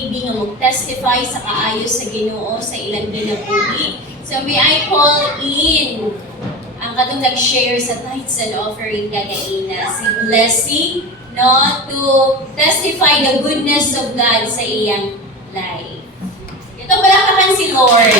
KKB nga mag-testify sa kaayos sa Ginoo sa ilang ginabuhi. So may I call in ang katong nag-share sa tithes and offering kagaina, si Blessing, no, to testify the goodness of God sa iyang life. Ito palakpakan si Lord.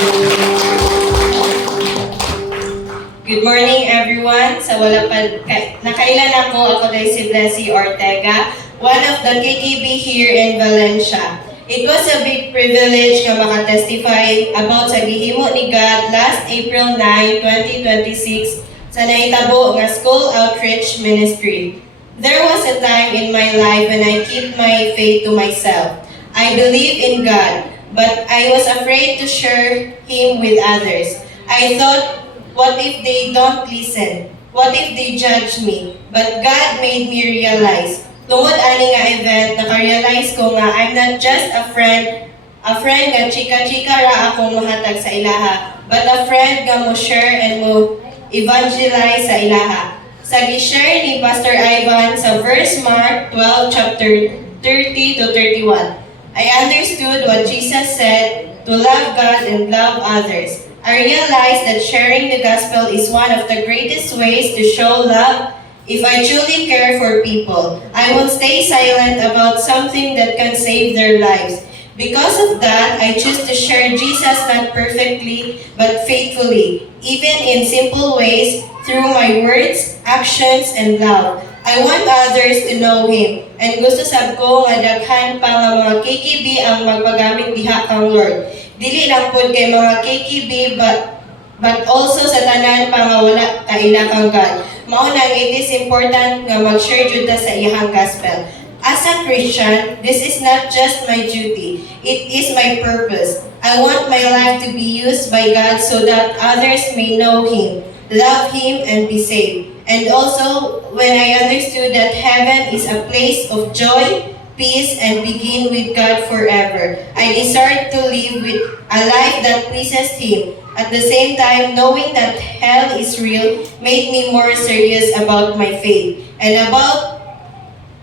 Good morning, everyone. Sa wala pa nakailan ako dahil si Blessy Ortega, one of the KKB here in Valencia. It was a big privilege na makatestify about sa gihimo ni God last April 9, 2026 sa naitabo nga School Outreach Ministry. There was a time in my life when I kept my faith to myself. I believe in God, but I was afraid to share Him with others. I thought, what if they don't listen? What if they judge me? But God made me realize. Tungod ani nga event, naka-realize ko nga I'm not just a friend nga chika-chika ra akong mahatag sa ilaha, but a friend nga mo share and mo evangelize sa ilaha. Sa gi-share ni Pastor Ivan sa verse Mark 12 chapter 30 to 31, I understood what Jesus said, to love God and love others. I realized that sharing the gospel is one of the greatest ways to show love. If I truly care for people, I will stay silent about something that can save their lives. Because of that, I choose to share Jesus not perfectly, but faithfully, even in simple ways, through my words, actions, and love. I want others to know Him, and gusto sab ko nga daghan pa nga mga KKB ang magpagamit diha kang Lord. Dili lang pod kay mga KKB but also sa tanan pa nga wala kaila kang God. Mao nang it is important nga mag-share jud ta sa iyang gospel. As a Christian, this is not just my duty, it is my purpose. I want my life to be used by God so that others may know Him, love Him, and be saved. And also, when I understood that heaven is a place of joy, peace, and begin with God forever, I desired to live with a life that pleases Him. At the same time, knowing that hell is real made me more serious about my faith and about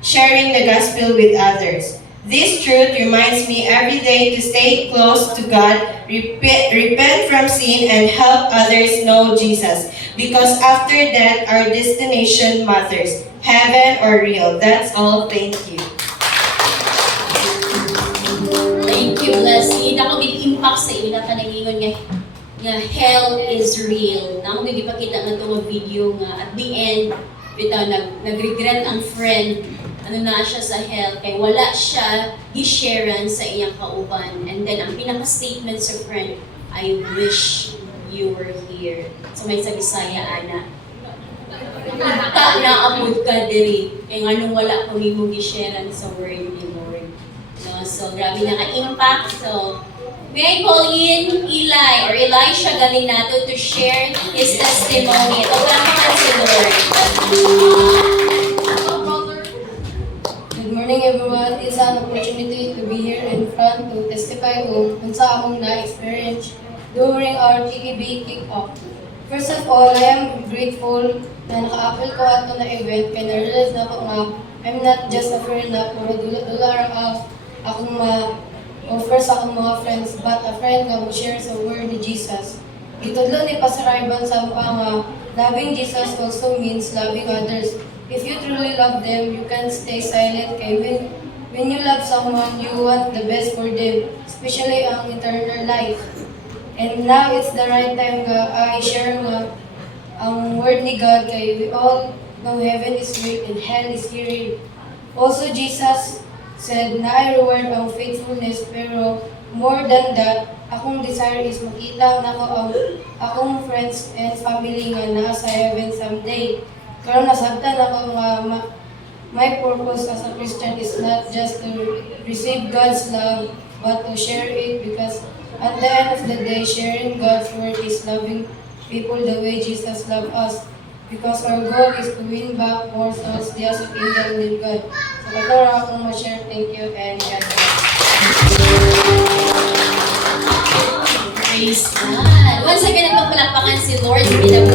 sharing the gospel with others. This truth reminds me every day to stay close to God, repent from sin, and help others know Jesus. Because after that, our destination matters, heaven or real. That's all. Thank you. Thank you, Blessing. Ako gid-impact sa ila ka nangingon nga hell is real. Ako gid-ipakita nga itong video nga at the end, bitaw nag-regret ang friend ano na siya sa hell, kay wala siya i-sharean sa iyang kauban. And then, ang pinaka-statement sa friend, I wish you were here. So, may sa Bisaya, ana. Na amod ka diri, kay nga nung wala ko mo i-sharean sa word ni Lord. No? So, grabe na ka-impact. So, may I call in Eli or Elisha Galinato to share his testimony. Ito pa naman si Lord. Good morning, everyone. It's an opportunity to be here in front to testify kung sa among na-experience during our KKB kick-off. First of all, I am grateful na naka-apple ko ato na event kaya na-realize na ako nga I'm not just a friend na puro dula-dula akong offer sa akong mga friends, but a friend nga mag-share sa word ni Jesus. Gitudlo ni Pastor Ivan sa nga loving Jesus also means loving others. If you truly love them, you can stay silent. Kay when you love someone, you want the best for them, especially ang eternal life. And now it's the right time nga I share nga ang word ni God kay we all know heaven is real and hell is real. Also Jesus said na I reward ang faithfulness, pero more than that, akong desire is makita na ang akong friends and family nga nasa heaven someday. Pero nasabtan ako nga my purpose as a Christian is not just to receive God's love, but to share it, because at the end of the day, sharing God's word is loving people the way Jesus loved us. Because our goal is to win back more souls diya sa kingdom ng God. So, katara akong ma-share. Thank you and God bless. Praise God. Once again, nagpapalakpakan si Lord. Hindi na